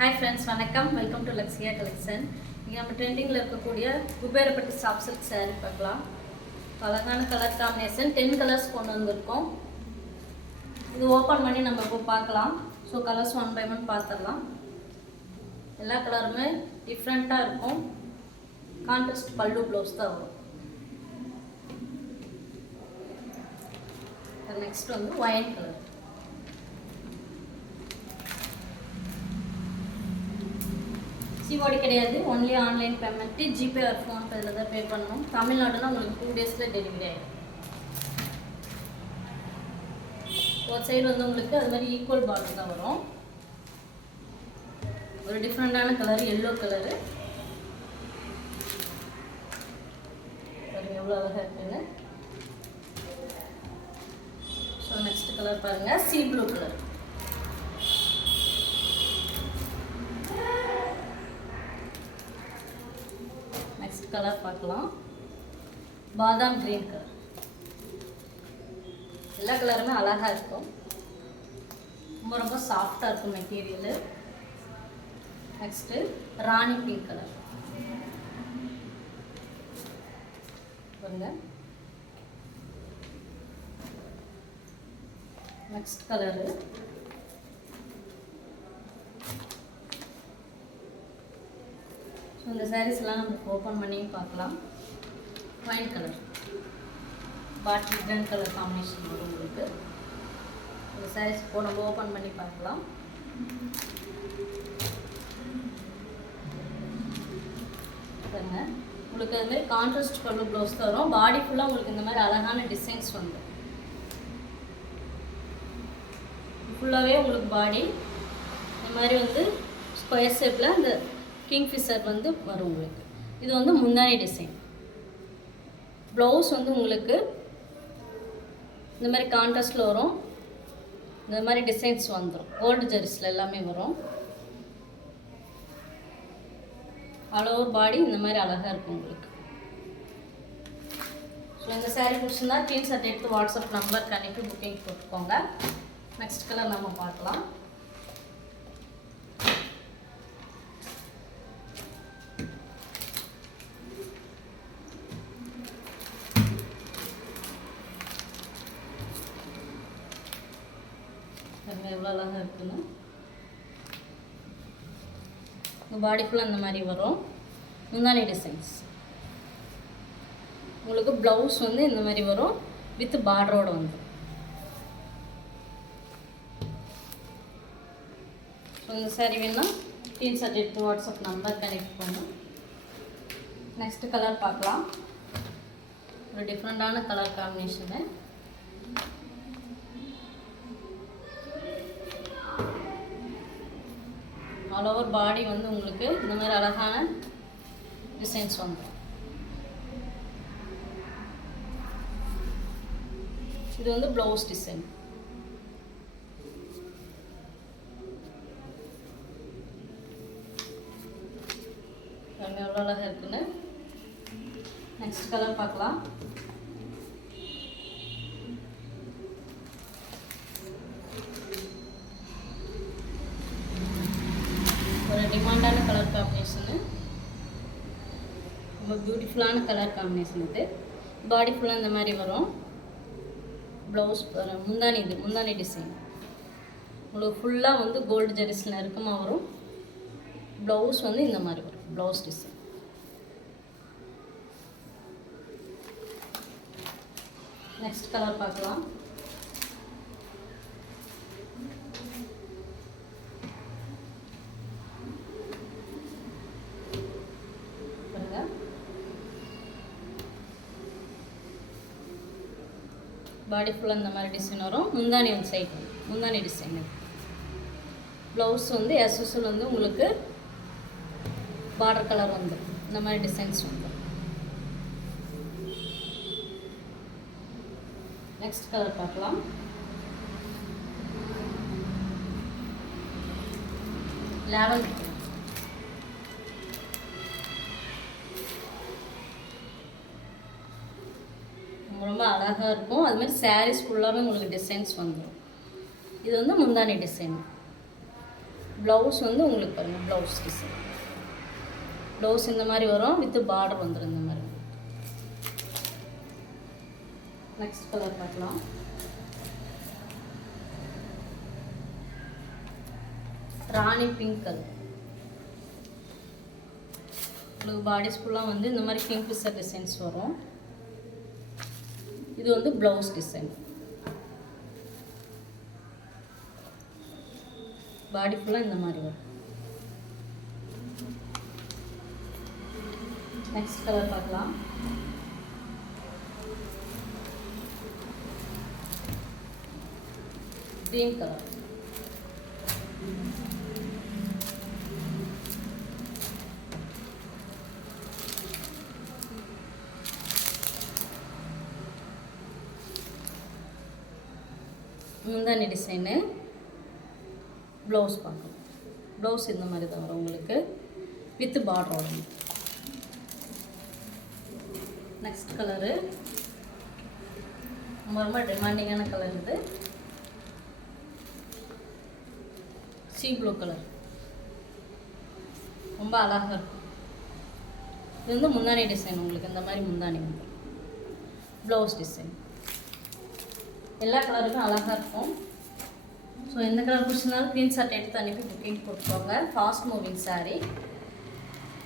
Hi friends, வணக்கம். Welcome to Luxia Collection. இங்கே நம்ம ட்ரெண்டிங்கில் இருக்கக்கூடிய குபேரப்பட்டு சாஃப்ட் சில்க் saree பார்க்கலாம். அழகான கலர் காம்பினேஷன் 10 கலர்ஸ் கொண்டு வந்திருக்கோம். இது ஓப்பன் பண்ணி நம்ம இப்போ பார்க்கலாம். So colours one by one பார்த்துடலாம். எல்லா கலருமே டிஃப்ரெண்ட்டாக இருக்கும். கான்ட்ராஸ்ட் பல்லு ப்ளவுஸ் தான் வரும். நெக்ஸ்ட் வந்து ஒயின் கலர். சிஓடி கிடையாது, only online payment, GPay R PhonePe இதில் தான் பே பண்ணணும். தமிழ்நாடுனா உங்களுக்கு 2 டேஸில் டெலிவரி ஆகிடும். ஒரு சைடு வந்து உங்களுக்கு அது மாதிரி ஈக்குவல் பார்டர் தான் வரும். ஒரு டிஃப்ரெண்ட்டான கலர், எல்லோ கலரு. பாருங்கள் எவ்வளோ அழகாக இருக்குன்னு. ஸோ நெக்ஸ்ட் கலர் பாருங்கள், see blue colour. Next colour பார்க்கலாம், பாதாம் கிரீன் கலர். எல்லா கலருமே அழகாக இருக்கும், ரொம்ப ரொம்ப சாஃப்டாக இருக்கும் மெட்டீரியலு. நெக்ஸ்ட்டு ராணி பிங்க் கலர் பாருங்க. நெக்ஸ்ட் கலரு ஸோ இந்த சாரீஸ்லாம் நம்ம ஓப்பன் பண்ணி பார்க்கலாம். Wine colour, bottle green colour combination வரும் உங்களுக்கு. இந்த சாரீஸ் இப்போ நம்ம ஓப்பன் பண்ணி பார்க்கலாம். பாருங்க, உங்களுக்கு அது மாதிரி கான்ட்ராஸ்ட் பல்லு ப்ளவுஸ் தரும். பாடி ஃபுல்லாக உங்களுக்கு இந்த மாதிரி அழகான டிசைன்ஸ் வந்துடும். ஃபுல்லாகவே உங்களுக்கு பாடி இந்த மாதிரி வந்து ஸ்கொயர் ஷேப்பில் இந்த கிங் ஃபிஷர் வந்து வரும் உங்களுக்கு. இது வந்து முந்தானி டிசைன். ப்ளவுஸ் வந்து உங்களுக்கு இந்த மாதிரி கான்ட்ராஸ்டில் வரும். இந்த மாதிரி டிசைன்ஸ் வந்துடும். கோல்டு ஜெரிஸில் எல்லாமே வரும். ஆல் ஓவர் பாடி இந்த மாதிரி அழகாக இருக்கும் உங்களுக்கு. ஸோ இந்த சாரீ பிடிச்சிருந்தா ஸ்க்ரீன்ஷாட் எடுத்து வாட்ஸ்அப் நம்பருக்கு அனுப்பி புக்கிங் போட்டுக்கோங்க. நெக்ஸ்ட் கலர் நம்ம பார்க்கலாம். எவ்வளோ அழகாக இருக்குன்னு. பாடி ஃபுல்லாக இந்த மாதிரி வரும். முந்தானி டிசைன்ஸ் உங்களுக்கு. ப்ளவுஸ் வந்து இந்த மாதிரி வரும் வித் பார்டரோடு வந்து. ஸோ இந்த சாரீ வேணால் ஸ்க்ரீன்ஷாட் எடுத்து வாட்ஸ்அப் நம்பர் கனெக்ட் பண்ணும். நெக்ஸ்ட் கலர் பார்க்கலாம். ஒரு டிஃப்ரெண்ட்டான colour combination. All over body வந்து உங்களுக்கு இந்த மாதிரி அழகான டிசைன்ஸ் வந்துடும். இது வந்து ப்ளவுஸ் டிசைன். எவ்வளோ அழகாக இருக்குன்னு. நெக்ஸ்ட் கலர் பார்க்கலாம். ஒரு டிமாண்டான கலர் காம்பினேஷனு, ரொம்ப பியூட்டிஃபுல்லான கலர் காம்பினேஷன். இது பாடி ஃபுல்லாக இந்த மாதிரி வரும். ப்ளவுஸ் முந்தானி, இது முந்தானி டிசைன் உங்களுக்கு ஃபுல்லாக வந்து கோல்டு ஜெரிஸில் நெருக்கமாக வரும். ப்ளவுஸ் வந்து இந்த மாதிரி வரும், ப்ளவுஸ் டிசைன். நெக்ஸ்ட் கலர் பார்க்கலாம். பாடி ஃபுல்லாக இந்த மாதிரி டிசைன் வரும். முந்தானி வந்து சைடு முந்தானி டிசைன். ப்ளவுஸ் வந்து எஸ்எஸ்எல் வந்து உங்களுக்கு பார்டர் கலர் வந்து இந்த மாதிரி டிசைன்ஸ் வந்து. நெக்ஸ்ட் கலர் பார்க்கலாம். லாவெண்டர். ரொம்ப அழகாக இருக்கும். அது மாதிரி சாரீஸ் ஃபுல்லாகவே உங்களுக்கு டிசைன்ஸ் வந்துடும். இது வந்து முந்தானி டிசைன். ப்ளவுஸ் வந்து உங்களுக்கு பாருங்கள் ப்ளவுஸ் டிசைன். ப்ளவுஸ் இந்த மாதிரி வரும், வித் பார்டர் வந்துடும் இந்த மாதிரி. நெக்ஸ்ட் கலர் பார்க்கலாம். ராணி பிங்க் கலர். உங்களுக்கு பாடிஸ் ஃபுல்லாக வந்து இந்த மாதிரி பிங்க் பிசர் டிசைன்ஸ் வரும். இது வந்து ப்ளவுஸ் டிசைன். பாடி ஃபுல்லாக இந்த மாதிரி வரும். நெக்ஸ்ட் கலர் பார்க்கலாம். Green colour. முந்தானி டிசைனு. ப்ளவுஸ் பார்க்கலாம். ப்ளவுஸ் இந்த மாதிரி தான் வரும் உங்களுக்கு, வித் பார்டர் வரும். நெக்ஸ்ட் கலரு ரொம்ப டிமாண்டிங்கான கலர். இது சீ ப்ளூ கலர், ரொம்ப அழகாக இருக்கும். இது வந்து முந்தானி டிசைன். உங்களுக்கு இந்த மாதிரி முந்தானி வந்து ப்ளவுஸ் டிசைன். எல்லா கலருக்கும் அழகாக இருக்கும். ஸோ எந்த கலர் பிடிச்சிருந்தாலும் ஸ்க்ரீன்ஷாட் எடுத்து அனுப்பி புக்கிங் போட்டுக்கோங்க. Fast moving sari.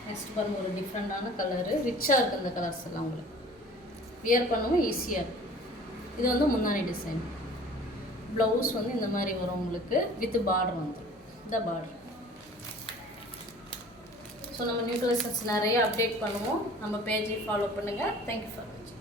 நெக்ஸ்ட் பாருங்க, ஒரு டிஃப்ரெண்டான கலரு, ரிச்சாக இருக்குது இந்த கலர்ஸ் எல்லாம். உங்களுக்கு வியர் பண்ணவும் ஈஸியாக இருக்கும். இது வந்து முந்தானி டிசைன். ப்ளவுஸ் வந்து இந்த மாதிரி வரும் உங்களுக்கு, வித் பார்டர் வந்து இந்த பார்டர். ஸோ நம்ம நியூ கலெக்ஷன்ஸ் நிறைய அப்டேட் பண்ணுவோம். நம்ம பேஜை ஃபாலோ பண்ணுங்கள். தேங்க்யூ ஃபார் வாட்சிங்.